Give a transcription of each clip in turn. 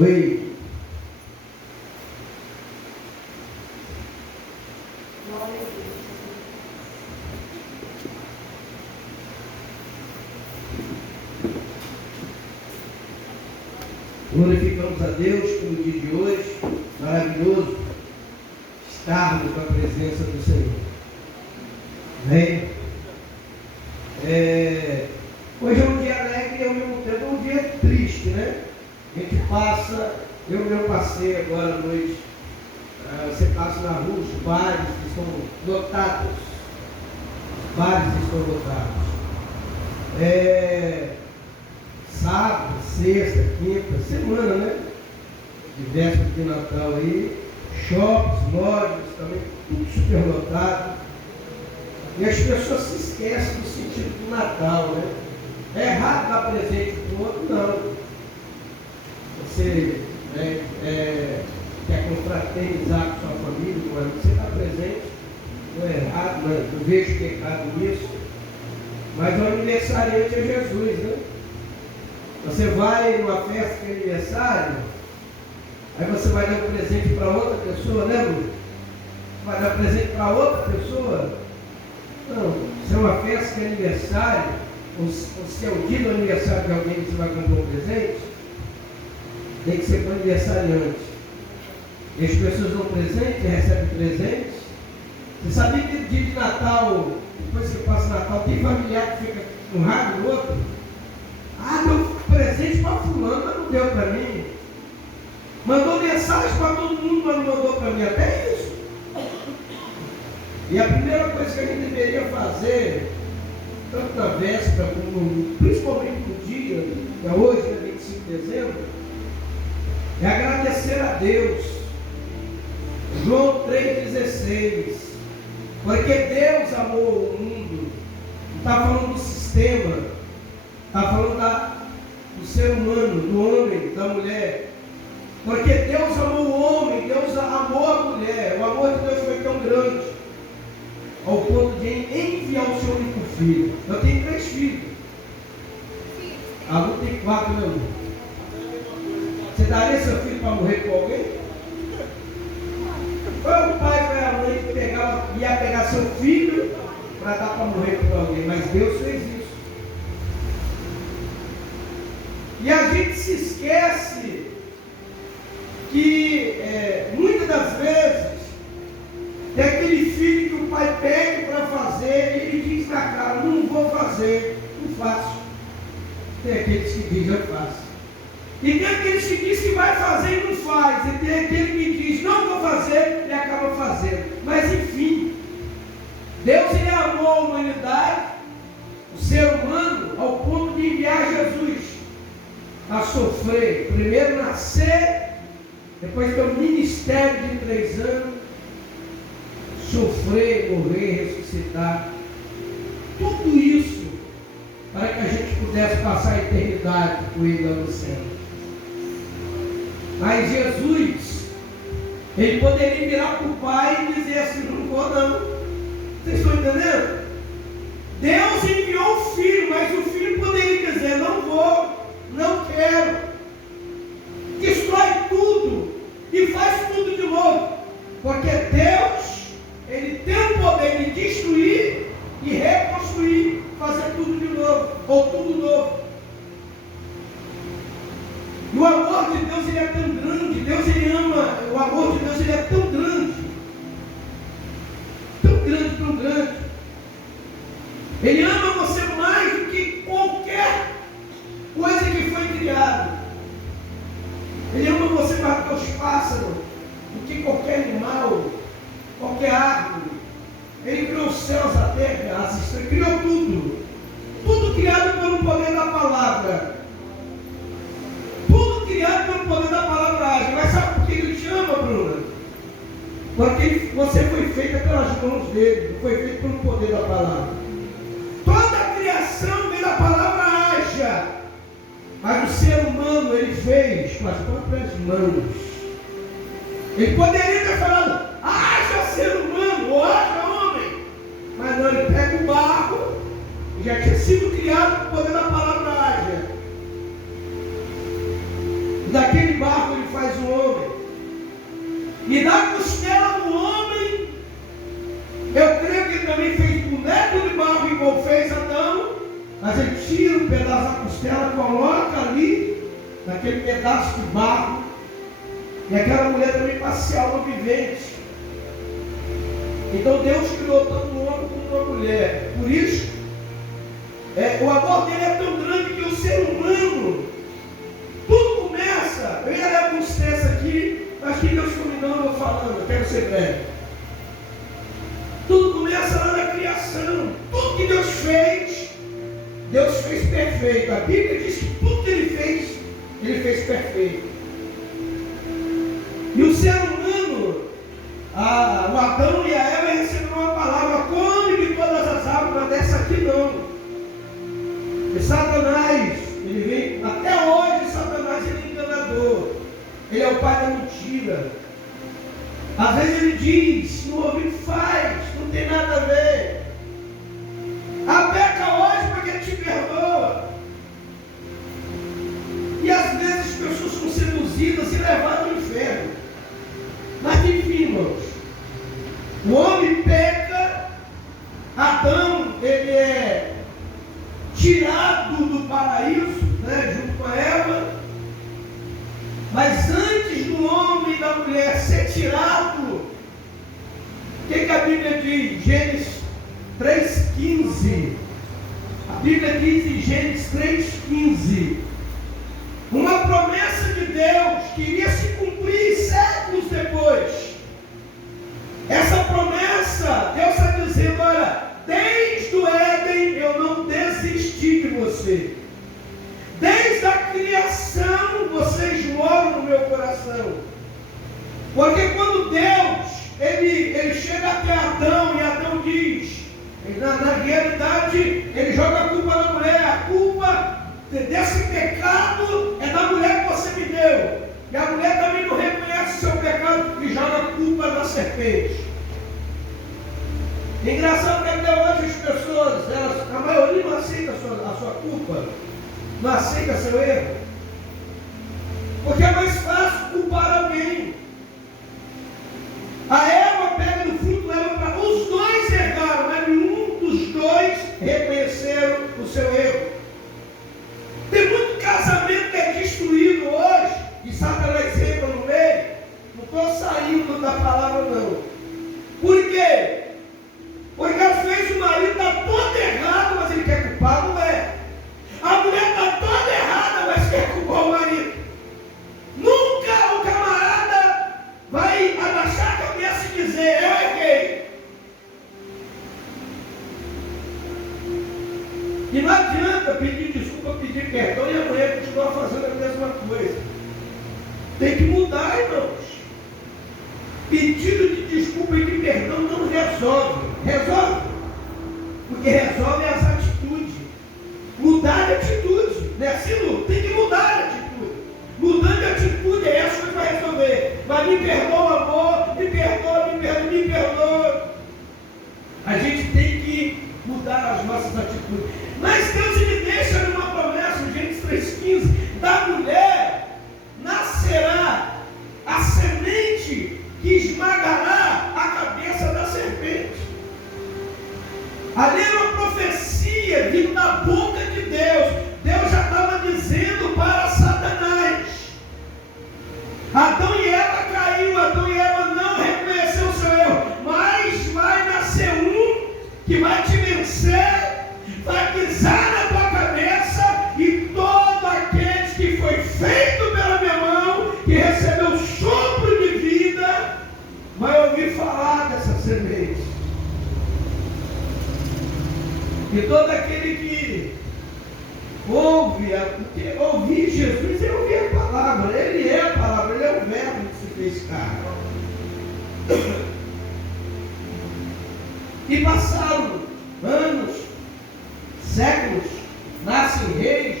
Oi. Glorificamos a Deus pelo dia de hoje, maravilhoso estarmos na presença do Senhor. Amém? Hoje é um dia alegre e ao mesmo tempo é um dia triste, né? A gente passa, eu passei agora à noite, você passa na rua, os bares estão lotados, os bares estão lotados. Sábado, sexta, quinta, semana, né? De véspera de Natal aí, shoppings, lojas também, tudo superlotado. E as pessoas se esquecem do sentido do Natal, né? É errado dar presente para o outro, não. Você quer confraternizar com sua família, com amigo, você dá presente, não é errado, não vejo pecado nisso. Mas o aniversariante é Jesus, né? Você vai numa festa de aniversário, aí você vai dar um presente para outra pessoa, né, Lu? Vai dar presente para outra pessoa? Não, se é uma festa de aniversário, ou se é o dia do aniversário de alguém que você vai comprar um presente, tem que ser para o aniversariante. E as pessoas dão presente, recebem presentes. Você sabia que no dia de Natal, depois que passa o Natal, tem familiar que fica um rabo no outro? Ah, deu presente para fulano, mas não deu para mim. Mandou mensagem para todo mundo, mas não mandou para mim. Até isso. E a primeira coisa que a gente deveria fazer, tanto na véspera como principalmente no dia, hoje, né, 25 de dezembro, é agradecer a Deus. João 3,16. Porque Deus amou o mundo. Não está falando do sistema, está falando do ser humano, do homem, da mulher. Porque Deus amou o homem, Deus amou a mulher. O amor de Deus foi tão grande, ao ponto de enviar o seu único filho. Eu tenho 3 filhos. A Lu tem 4, né, Lu? Você daria seu filho para morrer com alguém? Foi o pai, foi a mãe que ia pegar seu filho para dar para morrer por alguém, mas Deus fez isso. E a gente se esquece que muitas das vezes tem aquele filho que o pai pede para fazer e ele diz na cara, não vou fazer, não faço. Tem aqueles que dizem, eu faço. E tem aqueles que dizem que vai fazer e não faz. E tem aquele que diz, não vou fazer e acaba fazendo. Mas enfim, Deus ele amou a humanidade, o ser humano, ao ponto de enviar Jesus a sofrer, primeiro nascer, depois ter um ministério de 3 anos, sofrer, morrer, ressuscitar. Tudo isso para que a gente pudesse passar a eternidade com ele lá no céu. Mas Jesus, ele poderia virar para o Pai e dizer assim, não vou não. Vocês estão entendendo? Deus enviou o Filho, mas o Filho poderia dizer, não vou, não quero. Destrói tudo e faz tudo de novo. Porque Deus, ele tem o poder de destruir e reconstruir, fazer tudo de novo, ou tudo novo. E o amor de Deus ele é tão grande, Deus ele ama, o amor de Deus ele é tão grande, tão grande, tão grande. Ele ama você mais do que qualquer coisa que foi criada. Ele ama você mais do que os pássaros, do que qualquer animal, qualquer árvore. Ele criou os céus, a terra, as estrelas, criou tudo. Tudo criado pelo poder da palavra. Tudo criado pelo poder da palavra age. Mas sabe por que ele te ama, Bruna? Porque você foi feita pelas mãos dele, não foi feito pelo poder da palavra. Toda a criação vem da palavra haja. Mas o ser humano ele fez com as próprias mãos. Ele poderia ter falado, haja ser humano, ou haja homem. Mas não, ele pega o barro, já tinha sido criado com o poder da palavra haja. Daquele barro E da costela do homem, eu creio que ele também fez boneco de barro igual fez Adão, mas ele tira um pedaço da costela, coloca ali, naquele pedaço de barro, e aquela mulher também passa a alma vivente. Então Deus criou tanto um homem como uma mulher. Por isso, o amor dele é tão grande que o ser humano, tudo começa. Eu ia ler alguns textos aqui, mas que Deus convidou, eu vou falando, eu quero ser breve. Tudo começa lá na criação. Tudo que Deus fez perfeito. A Bíblia diz que tudo que Ele fez perfeito. E o ser humano, o Adão e a Eva receberam uma palavra: come de todas as árvores, mas dessa aqui não. E Satanás, ele vem, até hoje Satanás ele é enganador, ele é o pai da mentira. Às vezes ele diz, no ouvido faz, não tem nada a ver. Peca hoje porque ele te perdoa. E às vezes as pessoas são seduzidas e levadas ao inferno. Mas enfim, irmãos, o homem peca, Adão, ele é tirado do paraíso, junto com Eva. Mas antes do homem e da mulher ser tirado, o que a Bíblia diz? Gênesis 3,15. A Bíblia diz em Gênesis 3,15, uma promessa de Deus que iria se cumprir séculos depois. Essa promessa, Deus está dizendo: olha, desde o Éden eu não desisti de você. Desde a criação vocês moram no meu coração. Porque quando Deus ele chega até Adão, e Adão diz, na realidade, ele joga a culpa na mulher. A culpa desse pecado é da mulher que você me deu. E a mulher também não reconhece o seu pecado e joga a culpa na serpente. Engraçado que até hoje as pessoas, a maioria não aceita a sua culpa, não aceita seu erro, porque é mais fácil culpar alguém. A Eva pega no fruto, leva para os dois erraram, mas nenhum dos dois reconheceram o seu erro. Tem muito casamento que é destruído hoje, e Satanás entra no meio. Não estou saindo da palavra não. Por quê? Porque às vezes o marido está todo errado, mas ele quer culpar a mulher. A mulher está toda errada, mas quer culpar o marido. Nunca o camarada vai abaixar a cabeça e dizer: eu errei. E não adianta pedir desculpa, pedir perdão e a mulher continuar fazendo a mesma coisa. Tem que mudar, irmãos. Pedido de desculpa e de perdão não resolve. Resolve? Porque resolve as atitudes. Mudar de atitude. Não é assim, Lu? Tem que mudar de atitude. Mudando de atitude, é essa que vai resolver. Mas me perdoa, amor. Me perdoa, me perdoa, me perdoa. A gente tem que mudar as nossas atitudes. Mas Deus me deixa numa promessa, em Gênesis 3,15, da mulher nascerá a semente que esmagará a cabeça da serpente. Ali era uma profecia vindo da boca de Deus. Deus já estava dizendo para Satanás. Adão e Eva caiu, Adão e Eva não reconheceu o seu erro, mas vai nascer um que vai te vencer, vai pisar na tua cabeça, e todo aquele que foi feito pela minha mão, que recebeu sopro de vida, vai ouvir falar dessa semente. E todo aquele que ouve, porque ouvir Jesus é ouvir a palavra. Ele é a palavra, ele é o verbo que se fez carne. E passaram anos, séculos, nascem reis,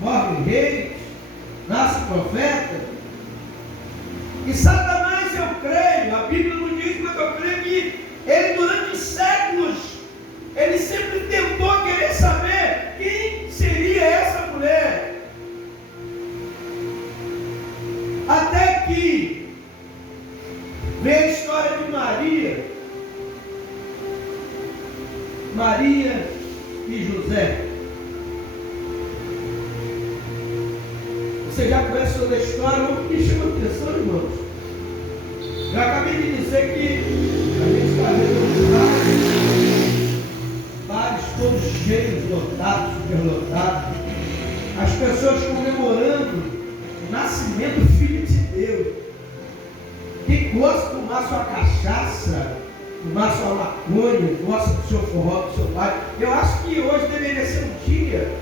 morrem reis, nasce profeta. E Satanás, eu creio, a Bíblia não diz, mas eu creio que ele durante séculos, ele sempre tentou querer saber quem seria essa mulher. Até que Você já conhece toda a história, o que me chama a atenção, irmãos? Eu acabei de dizer que a gente está vendo bares todos cheios, lotados, superlotados. As pessoas comemorando o nascimento do Filho de Deus. Quem gosta de tomar sua cachaça, tomar sua maconha, gosta do seu forró, do seu pai. Eu acho que hoje deveria ser um dia,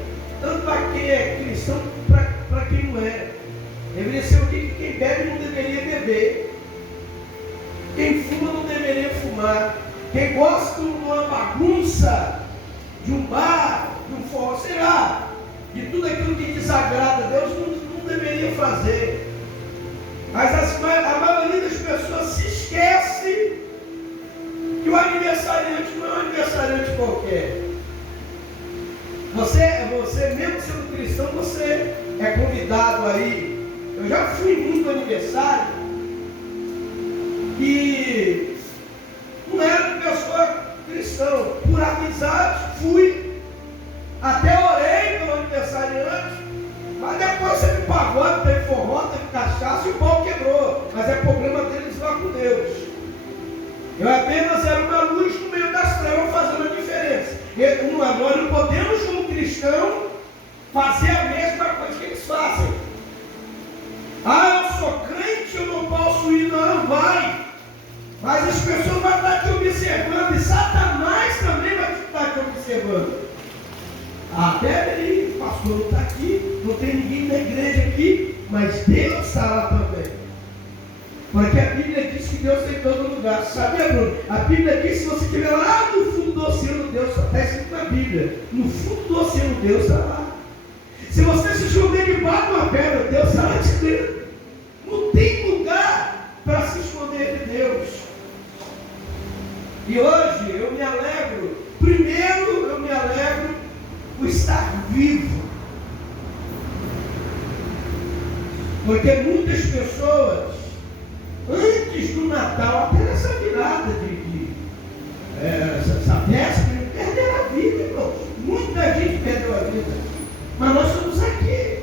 tanto para quem é cristão, para quem não é. Deveria ser um dia que quem bebe não deveria beber. Quem fuma não deveria fumar. Quem gosta de uma bagunça, de um bar, de um forró, sei lá, de tudo aquilo que desagrada a Deus, não deveria fazer. Mas a maioria das pessoas se esquece que o aniversariante não é um aniversariante qualquer. Você mesmo sendo cristão, você é convidado aí. Eu já fui muito aniversário e não era de pessoa cristã. Por amizade fui, até orei pelo aniversariante, mas depois você me pagou, teve forró, teve cachaça e o pau quebrou. Mas é problema deles lá com Deus. Eu apenas era uma luz no meio das trevas fazendo a diferença. Nós não podemos, como cristão, fazer a mesma coisa que eles fazem. Ah, eu sou crente, eu não posso ir, não vai. Mas as pessoas vão estar te observando e Satanás também vai estar te observando. Até ele, o pastor não está aqui, não tem ninguém na igreja aqui, mas Deus está lá também. Porque a Bíblia diz que Deus está em todo lugar. Sabia, Bruno? A Bíblia diz que se você estiver lá no fundo do oceano, Deus está escrito na Bíblia. No fundo do oceano, Deus está lá. Se você se esconder debaixo de uma pedra, Deus está lá te dentro. Não tem lugar para se esconder de Deus. E hoje eu me alegro. Primeiro eu me alegro por estar vivo. Porque muitas pessoas, antes do Natal, até nessa virada essa véspera, perderam a vida, irmãos. Muita gente perdeu a vida. Mas nós estamos aqui.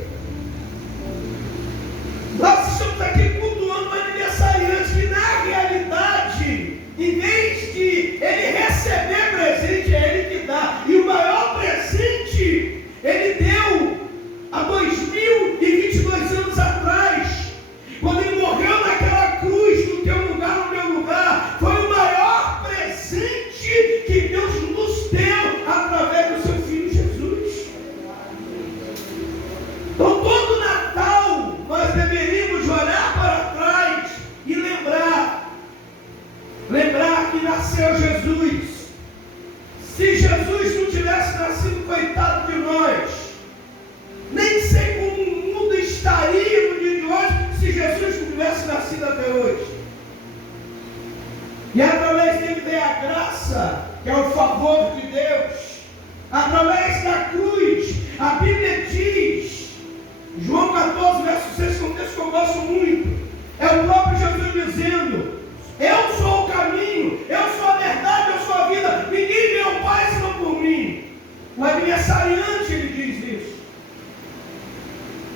Nós estamos aqui cultuando um aniversariante que, na realidade, em vez de ele receber presente, é ele que dá. E o maior presente ele deu há 2022 anos atrás, quando ele morreu naquela cruz, no teu lugar, no meu lugar. Foi o maior presente que Deus nos deu através do seu Filho Jesus. Então, todo Natal nós deveríamos olhar para trás e lembrar que nasceu Jesus. Se Jesus não tivesse nascido, coitado de nós, nem sei como o mundo estaria no dia de hoje se Jesus não tivesse nascido até hoje. E através dele veio a graça, que é o favor de Deus. Através da cruz, a Bíblia diz, João 14, verso 6, que é um texto que eu gosto muito, é o próprio Jesus dizendo: eu sou o caminho, eu sou a verdade, eu sou a vida, ninguém vê ao Pai senão por mim. O aniversariante, ele diz isso.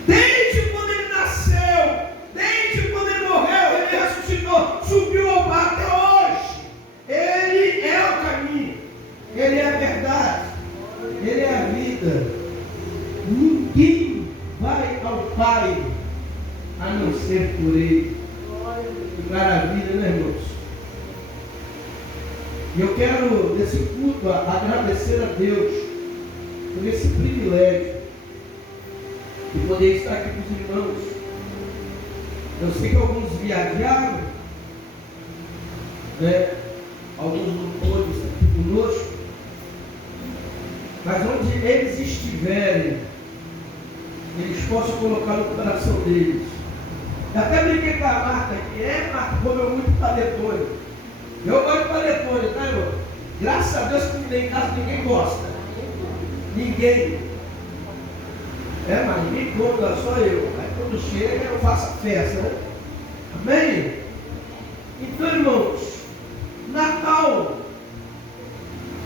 Desde quando ele nasceu, desde quando ele morreu, ele ressuscitou, subiu ao Pai até hoje. Ele é o caminho, ele é a verdade, ele é a vida. Ninguém vai ao Pai a não ser por ele. Que maravilha, né, irmãos? E eu quero, nesse culto, agradecer a Deus por esse privilégio de poder estar aqui com os irmãos. Eu sei que alguns viajaram, né? Alguns não pôde estar aqui conosco, mas onde eles estiverem, eles possam colocar no coração deles. Eu até brinquei com a Marta aqui, Marta comeu muito panetone. Eu gosto de panetone, tá, irmão? Graças a Deus que em casa ninguém gosta. Ninguém. Mas ninguém compra, só eu. Aí quando chega eu faço a festa, né? Amém? Então, irmãos, Natal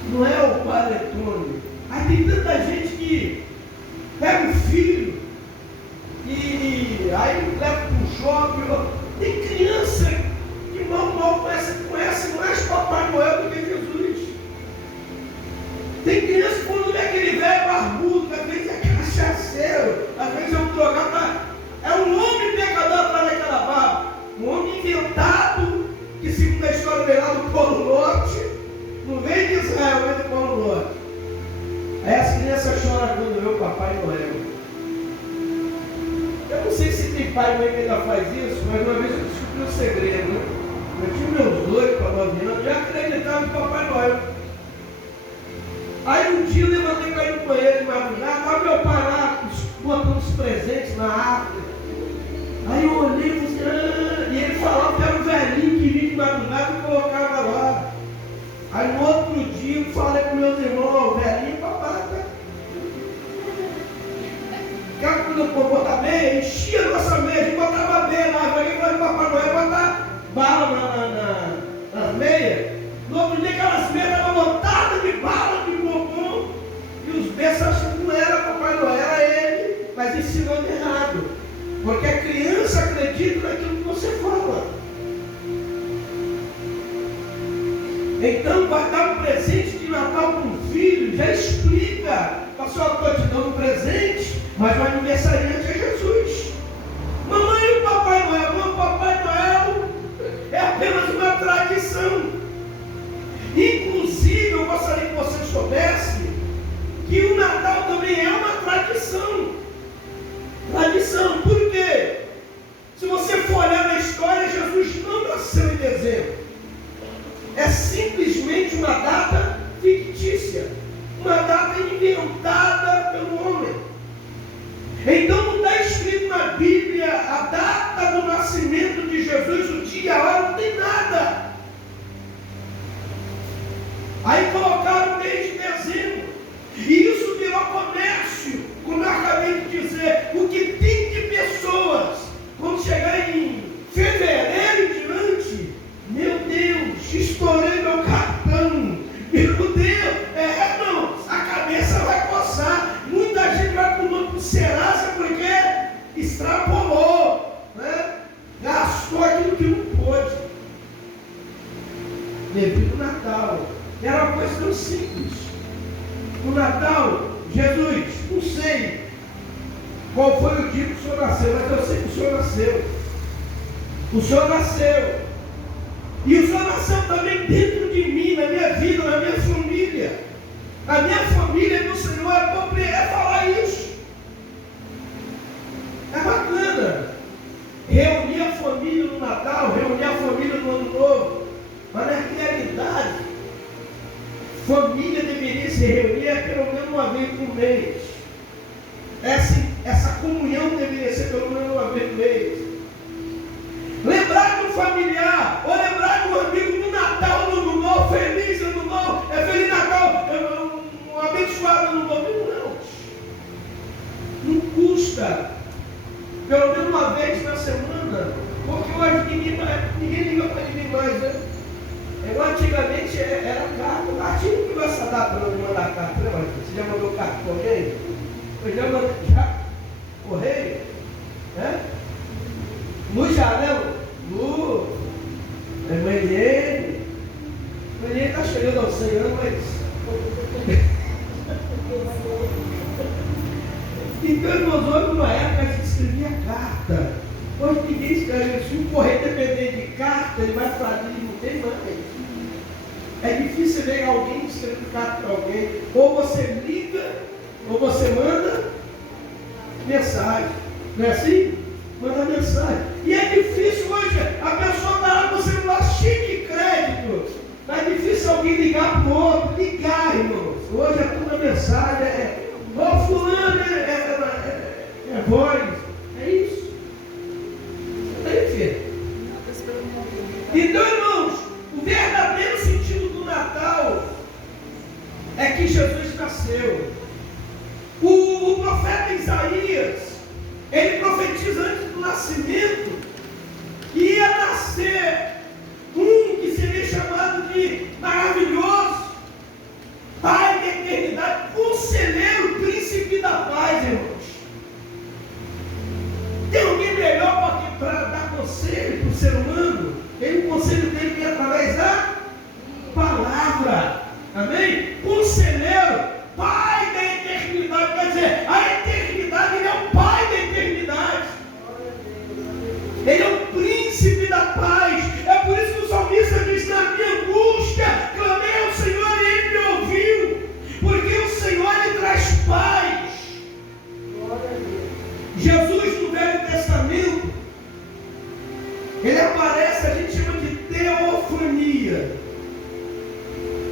não é o panetone. Aí tem tanta gente que pega o filho e pai e mãe que ainda faz isso, mas uma vez eu descobri um segredo, né? Eu tinha meus 8 para 9 anos, já acreditava em Papai Noel. Aí um dia eu levantei para ir no banheiro de madrugada, estava meu pai lá, botando os presentes na árvore. Aí eu olhei e falei assim, e ele falava que era o velhinho que vinha de madrugada e colocava lá. Aí no outro dia eu falei com meus irmãos, o velhinho, papai, quando eu botar meia, enchia a nossa mesa e botava meia na árvore. Aí falei, Papai Noel, botar bala nas meias. No outro dia aquelas meias estavam lotadas de bala, de bombom. E os beços achavam que não era Papai Noel, era ele, mas ensinando errado. Porque a criança acredita naquilo que você fala. Então, guardar um presente de Natal para um filho já explica. Pastor, eu estou te dando um presente, mas o aniversariante é Jesus. Mamãe e o Papai Noel. Não, o Papai Noel é apenas uma tradição. Inclusive, eu gostaria que você soubesse que o Natal também é uma tradição. Tradição, por quê? Se você for olhar na história, Jesus não nasceu em dezembro. É simplesmente uma data fictícia, uma data inventada pelo homem. Então não está escrito na Bíblia a data do nascimento de Jesus, o dia, a hora, não tem nada. Aí colocaram o mês de dezembro, e isso virou comércio, como eu acabei de dizer. O que tem de pessoas, quando chegar em fevereiro e diante, meu Deus, estourei meu cartão, meu Deus, não, a cabeça vai coçar, muita gente vai para o Serasa porque extrapolou, né? Gastou aquilo que não pôde, devido ao Natal. Era uma coisa tão simples. No Natal, Jesus, não sei qual foi o dia que o Senhor nasceu, mas eu sei que o Senhor nasceu. O Senhor nasceu. E o Senhor nasceu também dentro de mim, na minha vida, na minha família. A minha família do Senhor é falar isso. É bacana. Reunir a família no Natal, reunir a família no Ano Novo. Mas na realidade, família deveria se reunir pelo menos uma vez por mês. Essa comunhão deveria ser pelo menos uma vez por mês. Lembrar de um familiar, ou lembrar de um amigo no Natal, no Ano Novo, feliz Ano Novo, Feliz Natal, um abençoado Ano Novo. Não custa. Pelo menos uma vez na semana, porque hoje ninguém liga para ninguém mais, né? Antigamente era carta, lá tinha que essa data para mandar carta, né, Marcos? Você já mandou carta para alguém? Eu já mandei, correio, né? Lu já, né? Lu, Maniene está chegando aos 100 anos, mas... Então, irmãos, hoje numa época a gente escrevia carta. Hoje ninguém escreve. Se um correio depender de carta, ele vai falar que não tem mais. É difícil ver alguém escrevendo carta para alguém. Ou você liga, ou você manda mensagem. Não é assim? Manda mensagem. E é difícil hoje, a pessoa está lá no celular cheio de crédito. Não é difícil alguém ligar para o outro. Ligar, irmãos. Hoje é tudo mensagem. Ô fulano, é voz. É isso. Enfim. Então, irmãos, o verdadeiro sentido do Natal é que Jesus nasceu. O profeta Isaías, ele profetiza antes do nascimento que ia nascer um que seria chamado de maravilhoso, Pai da eternidade, conselheiro, príncipe da paz, irmãos. Tem alguém melhor para dar conselho para o ser humano? O conselho dele vem através da palavra. Amém? Conselheiro, Pai da eternidade. Quer dizer, a eternidade, ele é o Pai da eternidade. Ele é o príncipe da paz. É por isso que o salmista diz: na minha angústia, clamei ao Senhor e Ele me ouviu. Porque o Senhor, Ele traz paz. Jesus, no Velho Testamento, Ele aparece, a gente chama de teofania.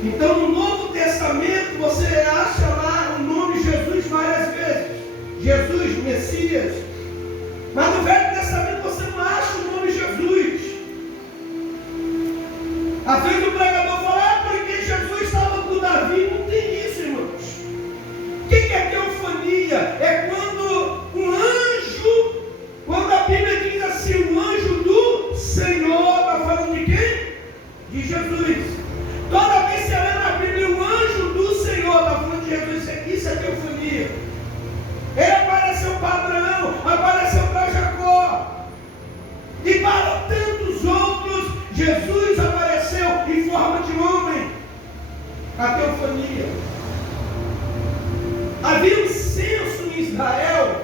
Então no Novo Testamento você acha lá o nome Jesus várias vezes. Jesus, Messias. Mas no Velho Testamento você não acha o nome Jesus. Às vezes o pregador fala, porque Jesus estava com Davi. Não tem isso, irmãos. O que é teofania? É quando um anjo, quando a Bíblia diz assim, o anjo do Senhor, está falando de quem? De Jesus. Toda vez que você lê na Bíblia o anjo do Senhor, está falando de Jesus. Isso é teofania. Ele apareceu para Abraão, apareceu para Jacó. E para tantos outros, Jesus apareceu em forma de homem. A teofania. Havia um censo em Israel.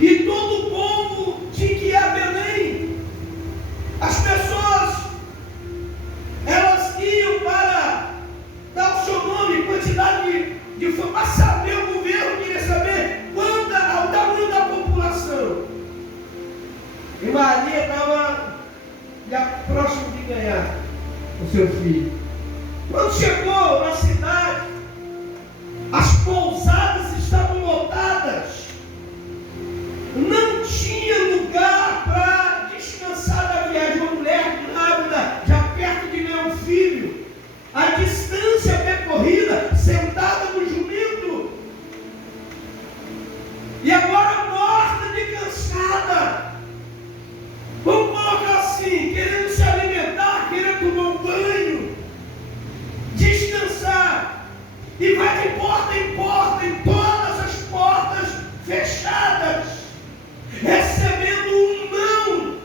E todo o povo tinha que ir a Belém. As pessoas, elas iam para dar o seu nome, quantidade de para saber, o governo queria saber quanto ao tamanho da população. E Maria estava já próximo de ganhar o seu filho. Quando chegou na cidade, as pousadas estavam lotadas. Não tinha lugar para descansar da viagem. Uma mulher grávida, já perto de ganhar um filho, a distância percorrida, sentada no jumento, e agora morta de cansada. Vamos colocar assim, querendo se alimentar, querendo tomar um banho, descansar, e vai de porta em porta, em todas as portas fechadas, recebendo um não.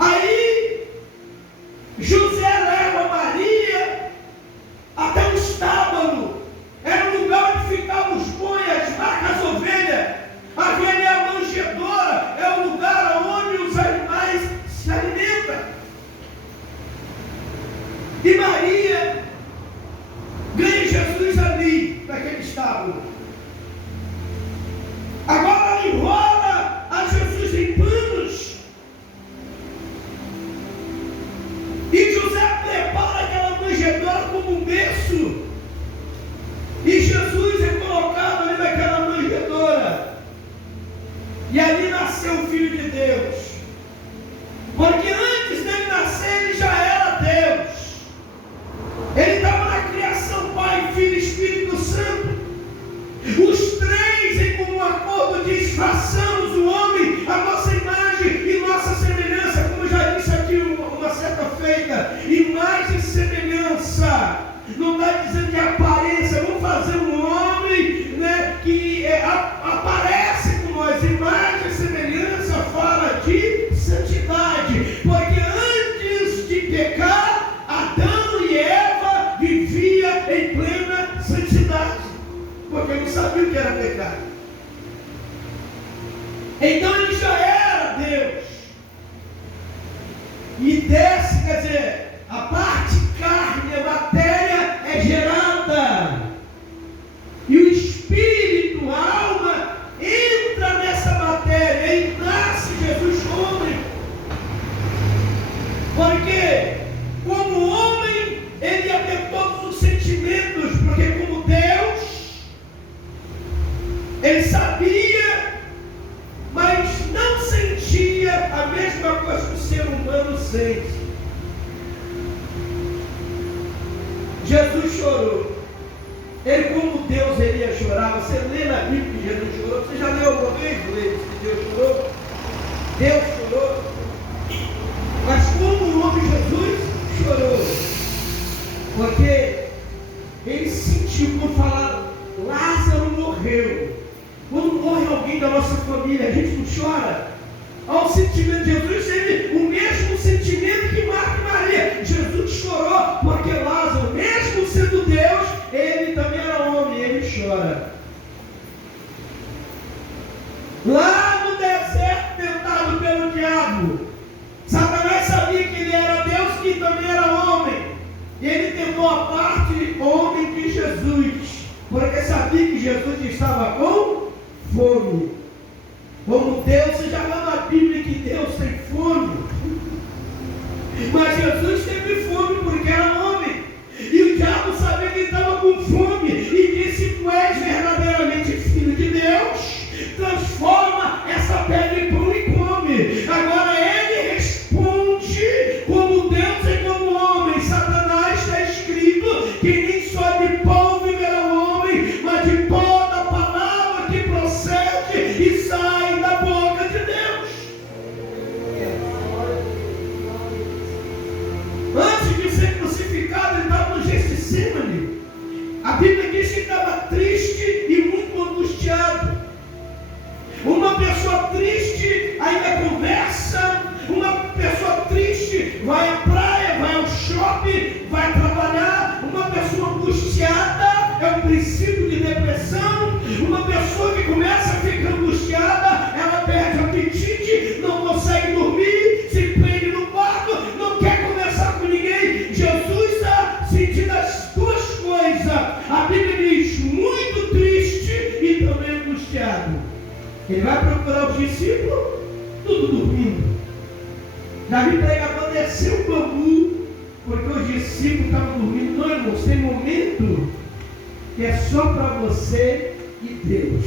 Aí José leva Maria até o estábulo. Era o lugar onde ficavam os bois, as vacas, as ovelhas. Havia ali a manjedoura, é o lugar onde os animais se alimentam. E Maria ganha Jesus ali, naquele estábulo. Agora ela enrola a Jesus em panos. E José prepara aquela manjedoura como um berço. E Jesus é colocado ali naquela manjedoura. E ali nasceu o Filho de Deus. Porque antes dele nascer, ele já era Deus. Ele estava na criação, Pai, Filho e Espírito Santo. Os três em comum acordo diz, façamos o homem a nossa imagem e nossa semelhança. Como já disse aqui uma certa feita, imagem e semelhança. Não está dizendo de aparência. Vamos fazer um homem, né, que aparece com nós. Imagem e semelhança fala de santidade. Porque antes de pecar, Adão e Eva viviam em plena santidade. Porque não sabia o que era pecado. Então ele já era Deus. E desce, quer dizer, a parte carne, a matéria é gerada. E o espírito, a alma, entra nessa matéria e nasce Jesus homem. Porque como homem, ele ia ter todos os sentimentos, porque como Deus, ele sabia, mas não sentia a mesma coisa que o ser humano sente. Jesus chorou. Ele, como Deus, ele ia chorar. Você lê na Bíblia que Jesus chorou. Você já leu alguma vez, Luiz, que Deus chorou? Deus chorou. Mas como o homem Jesus chorou? Porque ele sentiu, como falaram, Lázaro morreu. Quando morre alguém da nossa família, a gente não chora. Ao sentimento de Jesus, teve o mesmo sentimento que Marta e Maria. Jesus chorou porque Lázaro, mesmo sendo Deus, ele também era homem, ele chora. Lá no deserto, tentado pelo diabo, Satanás sabia que ele era Deus, que também era homem. E ele tentou a parte homem de Jesus, porque sabia que Jesus estava com fome. Como Deus, você já leu na Bíblia que Deus tem fome. Mas Jesus teve fome porque era homem. E o diabo sabia que ele estava com fome. E disse: tu és verdadeiramente filho de Deus. Transforma essa pedra em pão e come. Agora ele responde como Deus e como homem. Satanás, está escrito que nem só de pão viverá o homem, mas de toda palavra que procede e sai da boca de Deus. Antes de ser crucificado, ele estava no Getsemane. A Bíblia diz que estava triste e muito angustiado. Uma pessoa triste ainda conversa. Uma pessoa triste vai à praia, vai ao shopping, vai trabalhar. Uma pessoa angustiada é um princípio de depressão. Uma pessoa que começa a ficar angustiada, ela perde o apetite, não consegue dormir, se prende no quarto, não quer conversar com ninguém. Jesus está sentindo as duas coisas. A Bíblia diz: muito triste e também angustiado. Ele vai procurar os discípulos, tudo dormindo. Davi pregador desceu o bambu, porque os discípulos estavam dormindo. Não, irmãos, tem momento que é só para você e Deus.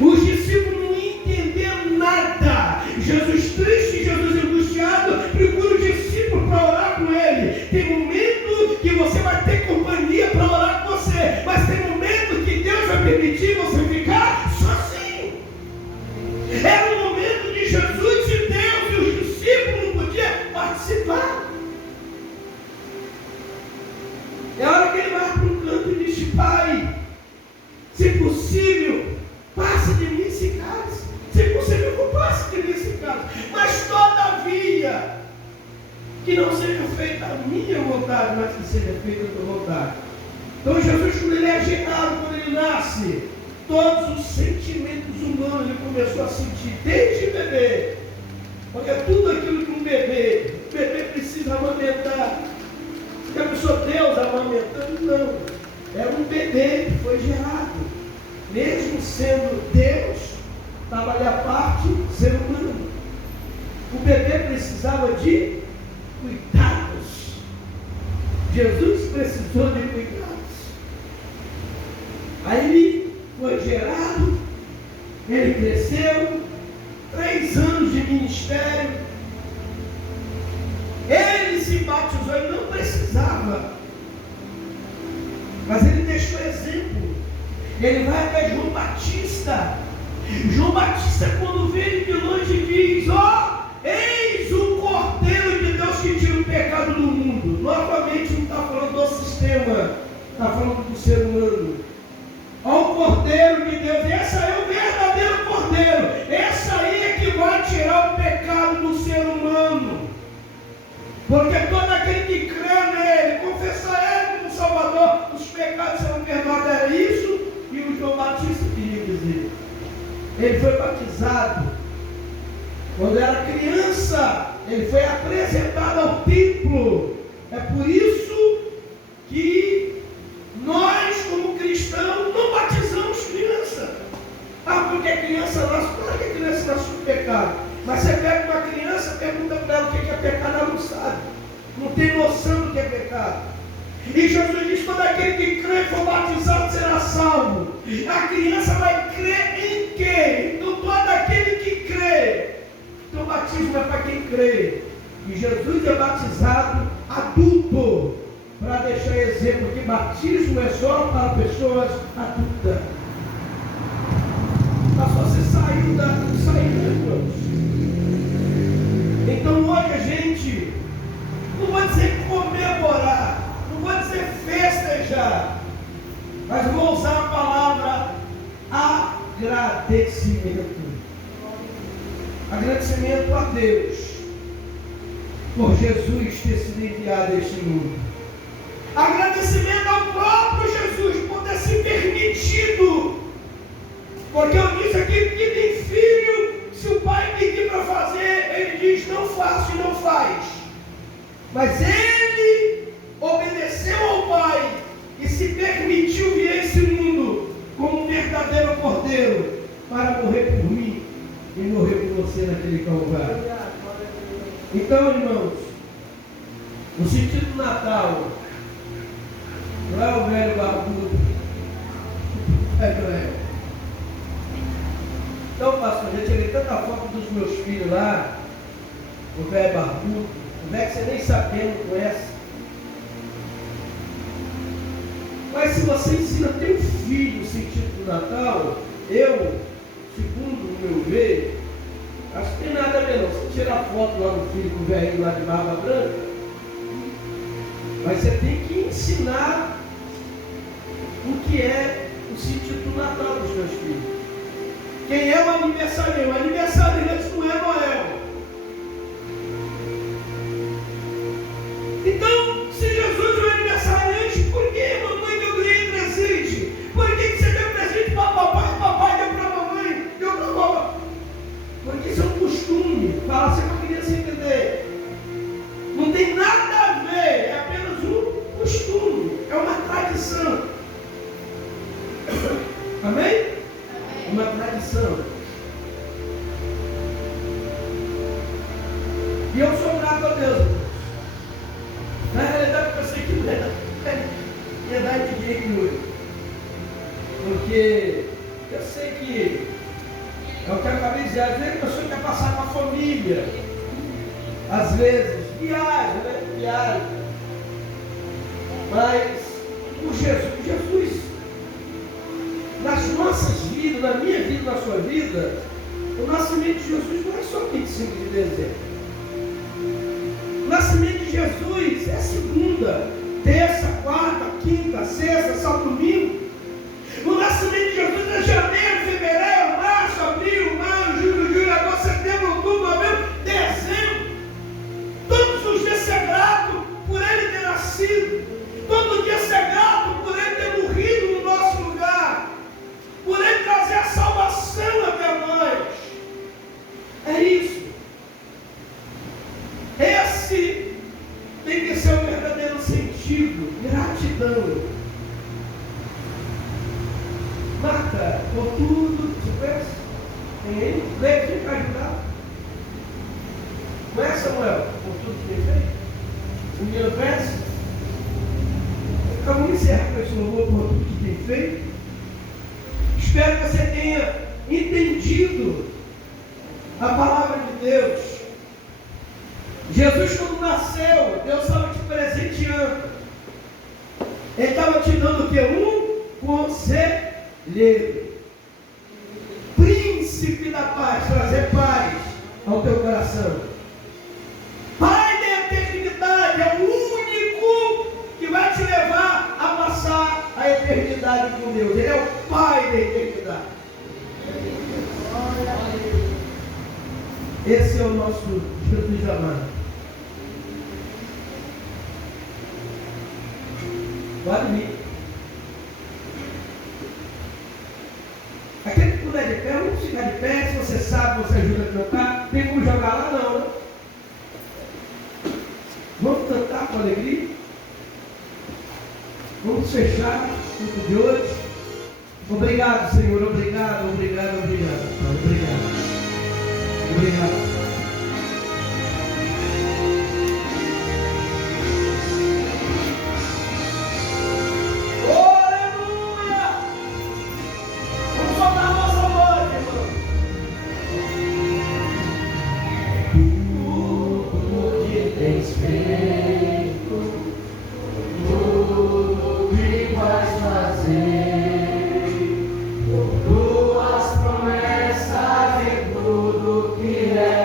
Os discípulos não entenderam nada. Jesus triste, Jesus angustiado, procura o discípulo para orar com ele. Tem momento que você vai ter companhia para orar com você, mas tem momento que Deus vai permitir você ficar sozinho. Era o momento de Jesus e Deus, e os discípulos não podiam participar. É a hora que ele vai para um canto e diz: Pai, se possível, passe de mim esse cálice. Se possível, passe de mim esse cálice. Mas todavia, que não seja feita a minha vontade, mas que seja feita a tua vontade. Então Jesus, quando ele é gerado, quando ele nasce, todos os sentimentos humanos ele começou a sentir desde bebê. Porque tudo aquilo que um bebê precisa amamentar. Já pensou Deus amamentando? Não. Era um bebê que foi gerado. Mesmo sendo Deus, estava ali a parte ser humano. O bebê precisava de cuidados. Jesus precisou de cuidados. Aí ele foi gerado, ele cresceu, 3 anos de ministério. Ele se batizou, ele não precisava, mas ele deixou exemplo. Ele vai até João Batista. João Batista, quando vê ele de longe, diz: ó, eis o Cordeiro de Deus que tira o pecado do mundo. Novamente não está falando do sistema, está falando do ser humano. Ó, o Cordeiro de Deus. Esse aí é o verdadeiro Cordeiro. Essa aí é que vai tirar o pecado do ser humano. Porque todo aquele que crê nele, confessar ele como Salvador, os pecados serão perdoados. Era isso e o João Batista queria dizer. Ele foi batizado quando era criança. Ele foi apresentado ao templo. É por isso que nós, como cristãos, não batizamos criança. Porque a criança nasce. Claro que a criança nasce com pecado. Mas você pega uma criança, pergunta para ela o que é pecado, ela não sabe. Não tem noção do que é pecado. E Jesus diz: todo aquele que crê e for batizado será salvo. A criança vai crer em quê? Então todo aquele que crê. Então o batismo é para quem crê. E Jesus é batizado adulto, para deixar exemplo que batismo é só para pessoas adultas. Mas você saiu irmãos. Então hoje a gente, não vou dizer comemorar, não vou dizer festejar, mas vou usar a palavra agradecimento. Agradecimento a Deus por Jesus ter sido enviado a este mundo. Agradecimento ao próprio Jesus por ter se permitido. Porque eu disse aqui que tem filho, se o pai pedir para fazer, ele diz: não faço e não faz. Mas ele obedeceu ao pai e se permitiu vir a esse mundo como um verdadeiro cordeiro para morrer por mim e morrer por você naquele Calvário. Então, irmãos, o sentido do Natal não é o velho barbudo, é Noel. Então, pastor, eu tirei tanta foto dos meus filhos lá, o velho barbudo, o velho que você nem sabe quem não conhece. Mas se você ensina teu filho o sentido do Natal, eu, segundo o meu ver, acho que tem nada a ver não. Você tira a foto lá do filho com o velhinho lá de barba branca, mas você tem que ensinar o que é o sentido do Natal dos seus filhos. Quem é o aniversariante? O aniversariante não é Noel. Então, se Jesus é o aniversariante, por que mamãe deu presente? Por que você deu presente para papai? Papai deu para mamãe? Deu para vovó? Porque isso é um costume. Fala assim para a criança entender. Não tem nada a ver, é apenas um costume, é uma tradição. Amém? Uma tradição. E eu sou grato a Deus. Na realidade, eu sei que não é dar de jeito nenhum. Porque eu sei que é o que eu acabei de dizer. Às vezes a pessoa quer passar com a família. Às vezes, viagem, né? Viagem. Mas o Jesus, nas nossas vidas, na minha vida, na sua vida, o nascimento de Jesus não é só 25 de dezembro. O nascimento de Jesus é segunda, terça, quarta, quinta, sexta, sábado, domingo. O nascimento de Jesus é janeiro, fevereiro, março, abril, maio, julho, agosto, setembro, outubro, novembro, dezembro. Todos os dias ser grato por Ele ter nascido. Todo dia ser grato por Ele ter morrido no nosso lugar. Por Ele trazer a salvação até nós. É isso. Esse tem que ser o verdadeiro sentido. Gratidão. Marta, por tudo, você conhece? Tem ele? Leia aqui para ajudar. Não é, Samuel? Por tudo que tem feito? O menino conhece? Vamos encerrar com esse louvor por tudo que tem feito. Espero que você tenha entendido a palavra de Deus. Jesus, quando nasceu, Deus estava te presenteando. Ele estava te dando o que? Um conselheiro, príncipe da paz, trazer paz ao teu coração. Pai da eternidade, é o único que vai te levar a passar a eternidade com Deus. Ele é o Pai da eternidade. Esse é o nosso Jesus amado. Pode vir. Aquele que puder de pé, vamos ficar de pé. Se você sabe, você ajuda a cantar. Tem como jogar lá? Não, né? Vamos cantar com alegria. Vamos fechar o culto de hoje. Obrigado, Senhor. Obrigado, obrigado, obrigado. Obrigado. Obrigado. Tuas promessas e tudo que é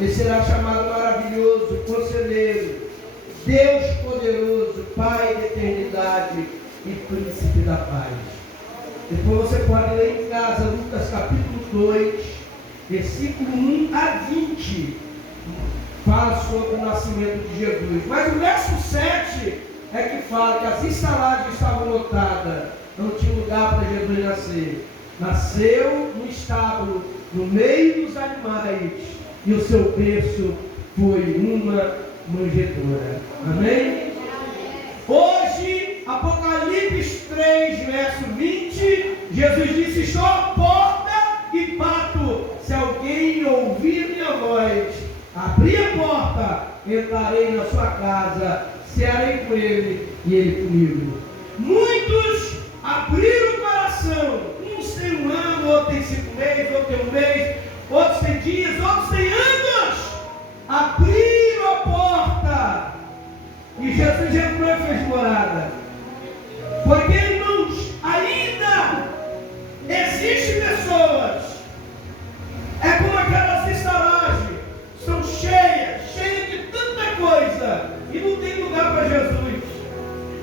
Ele será chamado maravilhoso, conselheiro, Deus poderoso, Pai da eternidade e príncipe da paz. Depois você pode ler em casa Lucas capítulo 2, versículo 1 a 20. Fala sobre o nascimento de Jesus. Mas o verso 7 é que fala que as estalagens estavam lotadas. Não tinha lugar para Jesus nascer. Nasceu no estábulo, no meio dos animais. E o seu berço foi uma manjedoura. Amém? Hoje, Apocalipse 3, verso 20, Jesus disse: estou à porta e bato. Se alguém ouvir minha voz, abrir a porta, entrarei na sua casa, cearei com ele e ele comigo. Muitos abriram o coração. Uns têm um ano, outros têm 5 meses, outros têm um mês, outros têm dias, outros têm anos. Abriram a porta e Jesus entrou e fez morada. Porque, irmãos, ainda existem pessoas, é como aquelas estalagens, são cheias de tanta coisa, e não tem lugar para Jesus.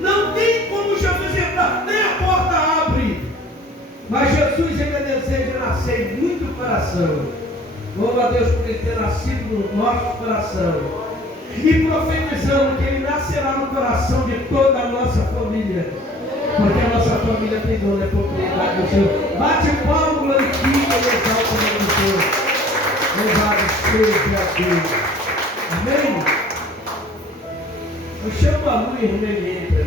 Não tem como Jesus entrar, nem a porta abre. Mas Jesus ainda deseja nascer em muito coração. Louva a Deus por ele ter nascido no nosso coração. E profetizando que ele nascerá no coração de toda a nossa família. Porque a nossa família tem dona e propriedade do Senhor. Bate palmo, glorifica e exalta o nome do Senhor. Louvado seja Deus. Amém? Eu chamo a luz, irmã, entra.